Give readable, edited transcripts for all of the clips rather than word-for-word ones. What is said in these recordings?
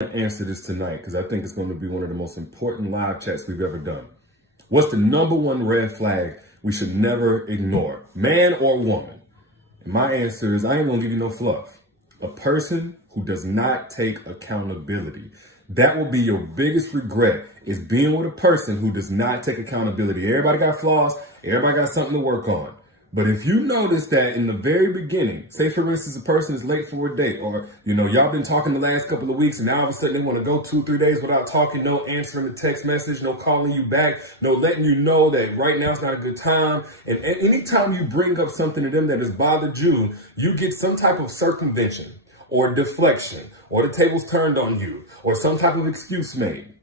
Answer this tonight because I think it's going to be one of the most important live chats we've ever done. What's the number one red flag we should never ignore, man or woman? And my answer is I ain't going to give you no fluff. A person who does not take accountability. That will be your biggest regret, is being with a person who does not take accountability. Everybody got flaws. Everybody got something to work on. But if you notice that in the very beginning, say for instance, a person is late for a date, or, y'all been talking the last couple of weeks and now all of a sudden they want to go 2-3 days without talking, no answering the text message, no calling you back, no letting you know that right now is not a good time. And anytime you bring up something to them that has bothered you, you get some type of circumvention or deflection, or the tables turned on you, or some type of excuse made.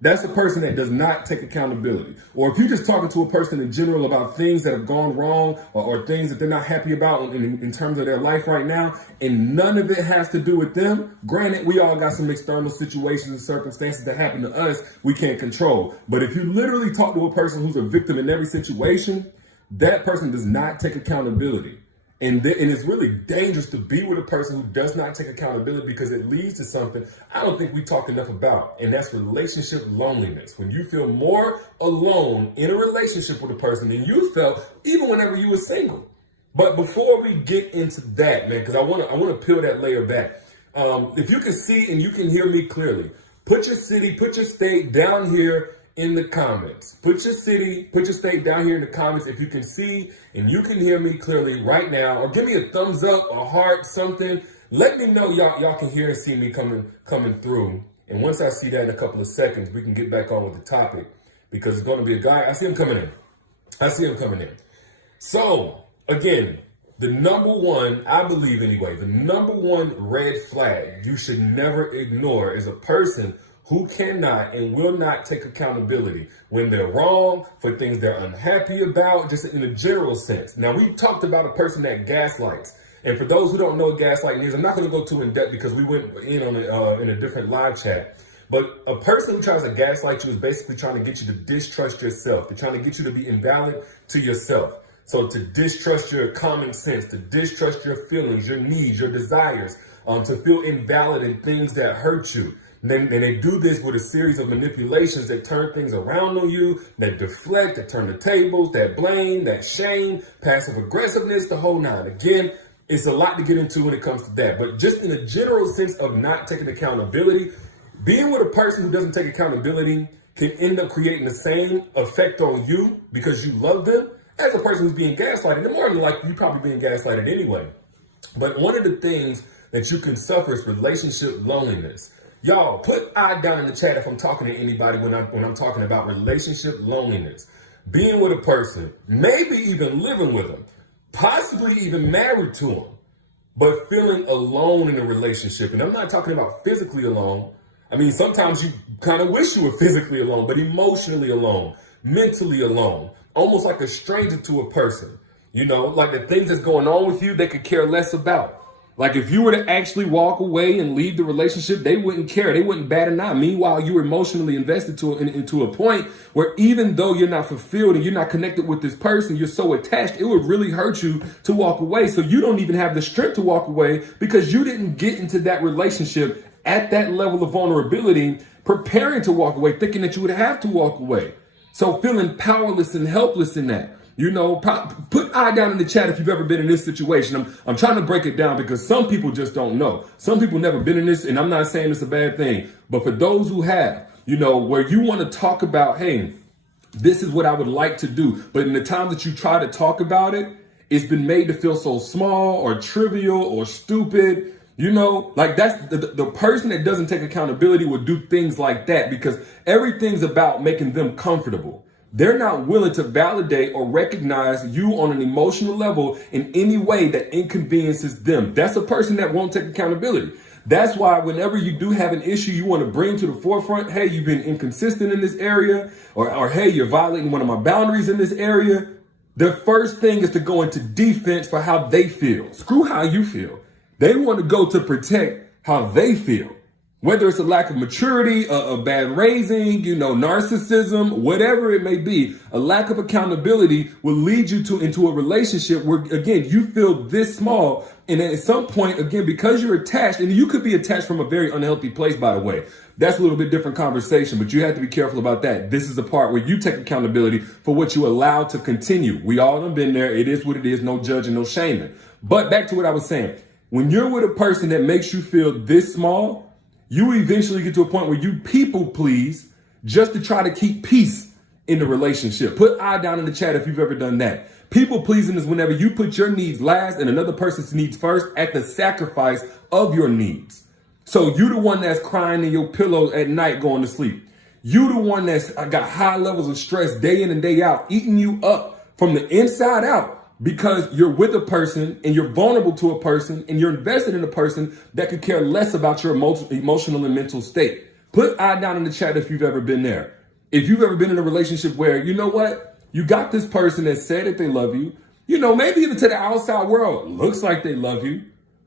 That's a person that does not take accountability. Or if you're just talking to a person in general about things that have gone wrong or things that they're not happy about in terms of their life right now, and none of it has to do with them. Granted, we all got some external situations and circumstances that happen to us we can't control. But if you literally talk to a person who's a victim in every situation, that person does not take accountability. And it's really dangerous to be with a person who does not take accountability, because it leads to something I don't think we talk enough about, and that's relationship loneliness. When you feel more alone in a relationship with a person than you felt even whenever you were single. But before we get into that, man, because I want to peel that layer back. If you can see and you can hear me clearly, put your city, put your state down here in the comments. Put your city, put your state down here in the comments if you can see and you can hear me clearly right now, or give me a thumbs up, a heart, something. Let me know y'all can hear and see me coming through. And once I see that in a couple of seconds, we can get back on with the topic, because it's going to be a guy. I see him coming in. So again, the number one, I believe anyway, the number one red flag you should never ignore is a person who cannot and will not take accountability when they're wrong, for things they're unhappy about, just in a general sense. Now, we talked about a person that gaslights. And for those who don't know what gaslighting is, I'm not going to go too in depth because we went in on it in a different live chat. But a person who tries to gaslight you is basically trying to get you to distrust yourself. They're trying to get you to be invalid to yourself. So to distrust your common sense, to distrust your feelings, your needs, your desires, to feel invalid in things that hurt you. Then they do this with a series of manipulations that turn things around on you, that deflect, that turn the tables, that blame, that shame, passive aggressiveness, the whole nine. Again, it's a lot to get into when it comes to that. But just in a general sense of not taking accountability, being with a person who doesn't take accountability can end up creating the same effect on you because you love them as a person who's being gaslighted. And more than likely, you're probably being gaslighted anyway. But one of the things that you can suffer is relationship loneliness. Y'all, put I down in the chat if I'm talking to anybody when I'm talking about relationship loneliness. Being with a person, maybe even living with them, possibly even married to them, but feeling alone in a relationship. And I'm not talking about physically alone. I mean, sometimes you kind of wish you were physically alone, but emotionally alone, mentally alone, almost like a stranger to a person. Like the things that's going on with you, they could care less about. Like if you were to actually walk away and leave the relationship, they wouldn't care. They wouldn't bat an eye. Meanwhile, you were emotionally invested into a point where even though you're not fulfilled and you're not connected with this person, you're so attached, it would really hurt you to walk away. So you don't even have the strength to walk away because you didn't get into that relationship at that level of vulnerability, preparing to walk away, thinking that you would have to walk away. So feeling powerless and helpless in that. Put I down in the chat if you've ever been in this situation. I'm trying to break it down because some people just don't know. Some people never been in this, and I'm not saying it's a bad thing. But for those who have, where you want to talk about, hey, this is what I would like to do. But in the time that you try to talk about it, it's been made to feel so small or trivial or stupid. Like that's the person that doesn't take accountability will do things like that because everything's about making them comfortable. They're not willing to validate or recognize you on an emotional level in any way that inconveniences them. That's a person that won't take accountability. That's why whenever you do have an issue you want to bring to the forefront, hey, you've been inconsistent in this area, or hey, you're violating one of my boundaries in this area. The first thing is to go into defense for how they feel. Screw how you feel. They want to go to protect how they feel. Whether it's a lack of maturity, a bad raising, narcissism, whatever it may be, a lack of accountability will lead you into a relationship where, again, you feel this small. And then at some point, again, because you're attached, and you could be attached from a very unhealthy place, by the way. That's a little bit different conversation, but you have to be careful about that. This is the part where you take accountability for what you allow to continue. We all have been there. It is what it is. No judging, no shaming. But back to what I was saying. When you're with a person that makes you feel this small, you eventually get to a point where you people please just to try to keep peace in the relationship. Put I down in the chat if you've ever done that. People pleasing is whenever you put your needs last and another person's needs first at the sacrifice of your needs. So you the one that's crying in your pillow at night going to sleep. You the one that's got high levels of stress day in and day out, eating you up from the inside out. Because you're with a person and you're vulnerable to a person and you're invested in a person that could care less about your emotional and mental state. Put I down in the chat if you've ever been there. If you've ever been in a relationship where, you know what, you got this person that said that they love you, maybe even to the outside world, looks like they love you,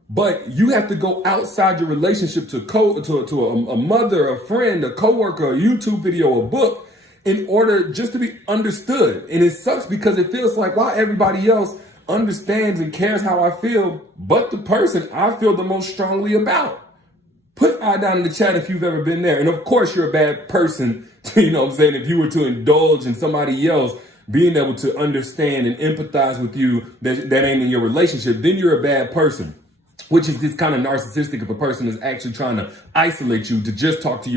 but you have to go outside your relationship to a mother, a friend, a coworker, a YouTube video, a book, in order just to be understood. And it sucks because it feels like, wow, everybody else understands and cares how I feel, but the person I feel the most strongly about. Put I down in the chat if you've ever been there. And of course, you're a bad person, if you were to indulge in somebody else being able to understand and empathize with you that ain't in your relationship, then you're a bad person. Which is this kind of narcissistic if a person is actually trying to isolate you to just talk to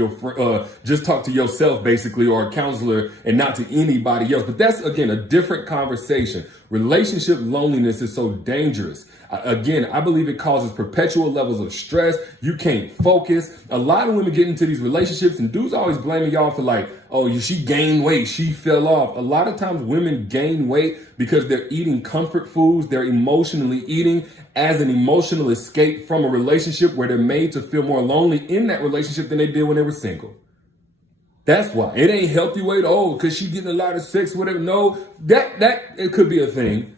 yourself basically, or a counselor, and not to anybody else. But that's, again, a different conversation. Relationship loneliness is so dangerous. Again, I believe it causes perpetual levels of stress. You can't focus. A lot of women get into these relationships and dudes always blaming y'all for like, oh, she gained weight, she fell off. A lot of times women gain weight because they're eating comfort foods. They're emotionally eating as an emotional escape from a relationship where they're made to feel more lonely in that relationship than they did when they were single. That's why. It ain't healthy weight, because she's getting a lot of sex, whatever. No, that it could be a thing.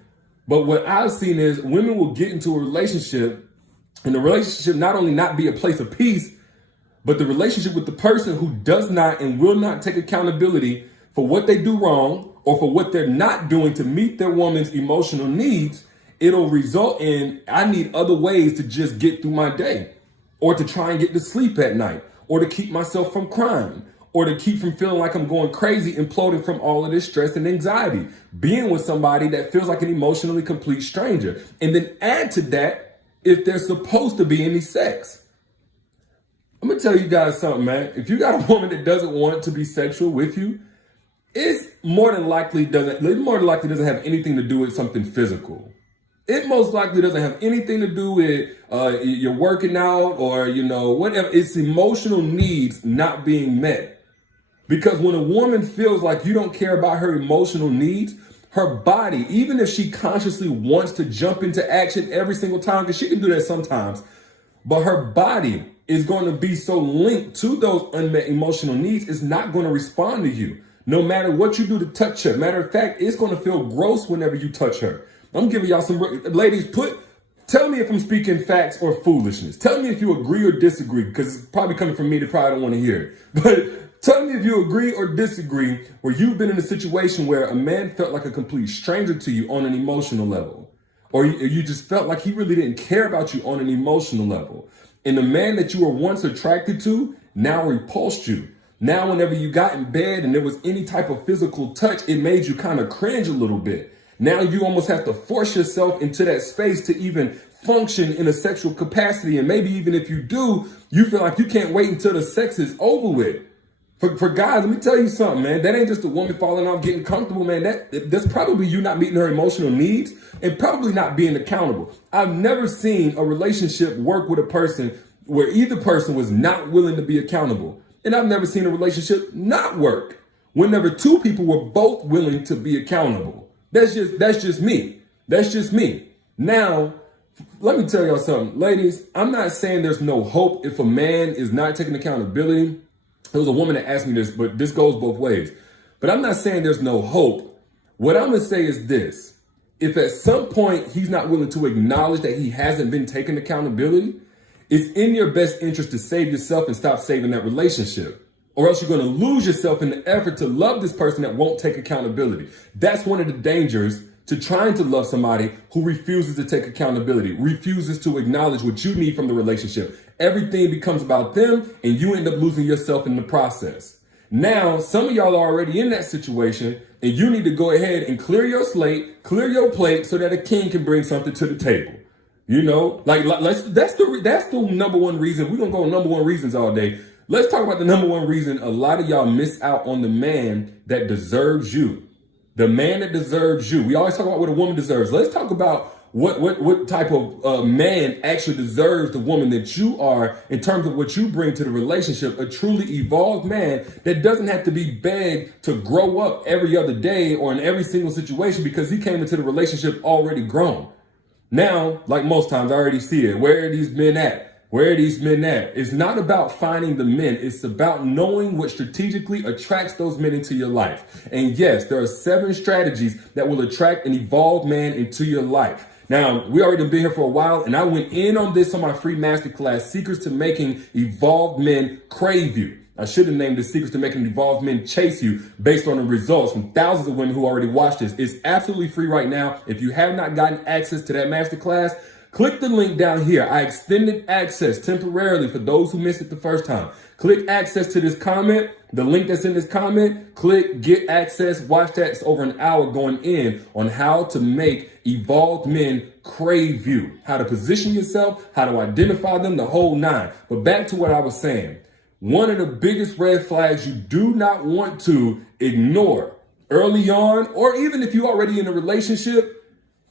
But what I've seen is women will get into a relationship, and the relationship not only not be a place of peace, but the relationship with the person who does not and will not take accountability for what they do wrong or for what they're not doing to meet their woman's emotional needs, it'll result in, I need other ways to just get through my day, or to try and get to sleep at night, or to keep myself from crying, or to keep from feeling like I'm going crazy, imploding from all of this stress and anxiety, being with somebody that feels like an emotionally complete stranger. And then add to that, if there's supposed to be any sex. I'm gonna tell you guys something, man. If you got a woman that doesn't want to be sexual with you, it more than likely doesn't have anything to do with something physical. It most likely doesn't have anything to do with you're working out or, whatever. It's emotional needs not being met. Because when a woman feels like you don't care about her emotional needs, her body, even if she consciously wants to jump into action every single time, because she can do that sometimes, but her body is going to be so linked to those unmet emotional needs, it's not going to respond to you. No matter what you do to touch her. Matter of fact, it's going to feel gross whenever you touch her. I'm giving y'all some, ladies, tell me if I'm speaking facts or foolishness. Tell me if you agree or disagree, because it's probably coming from me, they probably don't want to hear it. But tell me if you agree or disagree where you've been in a situation where a man felt like a complete stranger to you on an emotional level, or you just felt like he really didn't care about you on an emotional level. And the man that you were once attracted to now repulsed you. Now, whenever you got in bed and there was any type of physical touch, it made you kind of cringe a little bit. Now you almost have to force yourself into that space to even function in a sexual capacity. And maybe even if you do, you feel like you can't wait until the sex is over with. For guys, let me tell you something, man. That ain't just a woman falling off, getting comfortable, man. That's probably you not meeting her emotional needs and probably not being accountable. I've never seen a relationship work with a person where either person was not willing to be accountable. And I've never seen a relationship not work whenever two people were both willing to be accountable. That's just me. That's just me. Now, let me tell y'all something. Ladies, I'm not saying there's no hope if a man is not taking accountability. There was a woman that asked me this, but this goes both ways. But I'm not saying there's no hope. What I'm going to say is this. If at some point he's not willing to acknowledge that he hasn't been taking accountability, It's in your best interest to save yourself and stop saving that relationship. Or else you're going to lose yourself in the effort to love this person that won't take accountability. That's one of the dangers to trying to love somebody who refuses to take accountability, refuses to acknowledge what you need from the relationship. Everything becomes about them and you end up losing yourself in the process. Now, some of y'all are already in that situation and you need to go ahead and clear your slate, clear your plate so that a king can bring something to the table. You know, that's the number one reason. We're going to go on number one reasons all day. Let's talk about the number one reason a lot of y'all miss out on the man that deserves you. The man that deserves you. We always talk about what a woman deserves. Let's talk about what type of man actually deserves the woman that you are in terms of what you bring to the relationship. A truly evolved man that doesn't have to be begged to grow up every other day or in every single situation because he came into the relationship already grown. Now, like most times, I already see it. Where are these men at? Where are these men at? It's not about finding the men. It's about knowing what strategically attracts those men into your life. And yes, there are 7 strategies that will attract an evolved man into your life. Now, we already been here for a while, and I went in on this on my free masterclass, Secrets to Making Evolved Men Crave You. I should have named the Secrets to Making Evolved Men Chase You based on the results from thousands of women who already watched this. It's absolutely free right now. If you have not gotten access to that masterclass, click the link down here. I extended access temporarily for those who missed it the first time. Click access to this comment, the link that's in this comment, click get access. Watch that. It's over an hour going in on how to make evolved men crave you, how to position yourself, how to identify them, the whole 9. But back to what I was saying. One of the biggest red flags you do not want to ignore early on, or even if you're already in a relationship,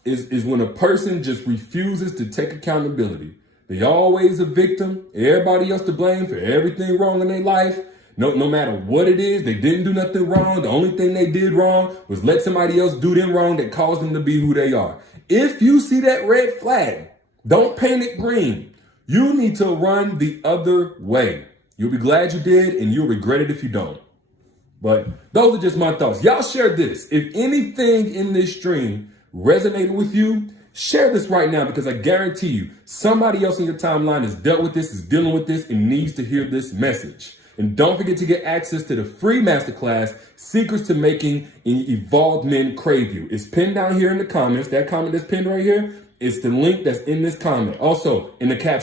is when a person just refuses to take accountability. They're always a victim. Everybody else to blame for everything wrong in their life. No matter what it is, they didn't do nothing wrong. The only thing they did wrong was let somebody else do them wrong that caused them to be who they are. If you see that red flag, don't paint it green. You need to run the other way. You'll be glad you did, and you'll regret it if you don't. But those are just my thoughts. Y'all share this. If anything in this stream resonated with you, share this right now, because I guarantee you somebody else in your timeline has dealt with this, is dealing with this, and needs to hear this message. And don't forget to get access to the free masterclass, Secrets to Making Evolved Men Crave You. It's pinned down here in the comments. That comment that's pinned right here, it's the link that's in this comment. Also, in the caption.